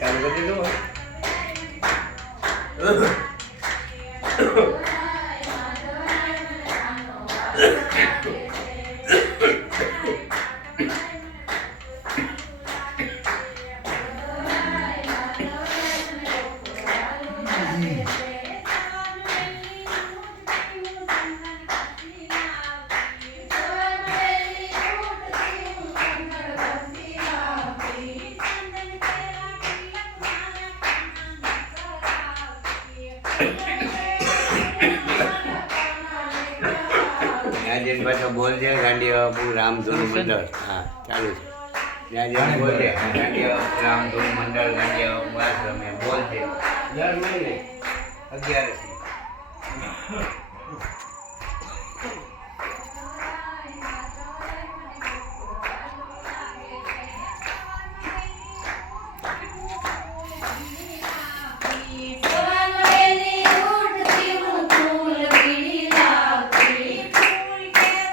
ચાલુ કરી દીધું. ત્યાં પાછો બોલ છે ગાંડીયા બાપુ રામધૂન મંડળ. હા ચાલુ છે. ત્યાં જઈને બોલ છે ગાંડીયા બાપુ રામધૂન મંડળ ગાંડીયા બાપુ આશ્રમ એમ બોલ છે. દર મહિને 11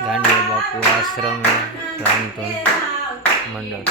ગાંડીયા બાપુ આશ્રમ રામધૂન મંડળ.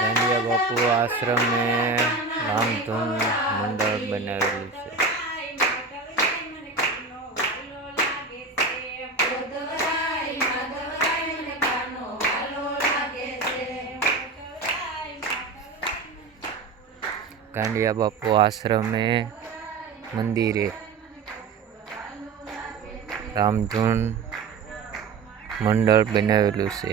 ગાંડીયા બાપુ આશ્રમ में રામધૂન મંડળ બનાવેલું છે. ગાંડીયા બાપુ આશ્રમ में મંદિરે રામધૂન મંડળ બનાવેલું છે.